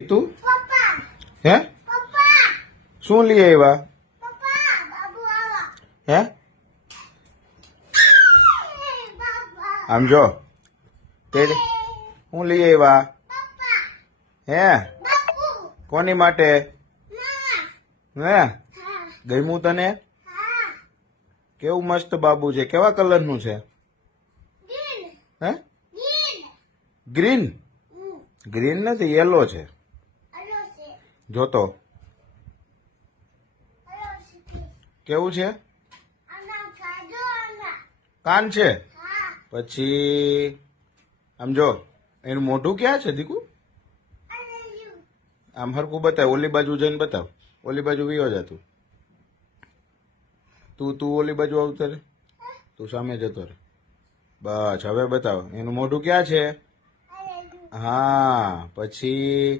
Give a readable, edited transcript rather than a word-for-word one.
તું હે શું લઈ આવ્યા હે આમ જો તેડે હું લઈ આવ્યા હે કોની માટે હે ગમ્યું તને કેવું મસ્ત બાબુ છે કેવા કલરનું છે હે ગ્રીન ગ્રીન નથી યેલો છે જોતો કેવું છે કાન છે પછી આમ જો એનું મોઢું ક્યાં છે દીકુ આમ હરકું બતાવ ઓલી બાજુ જઈને બતાવ ઓલી બાજુ વિયો જા તું ઓલી બાજુ આવતો રે તું સામે જતો રે બસ હવે બતાવ એનું મોઢું ક્યાં છે હા પછી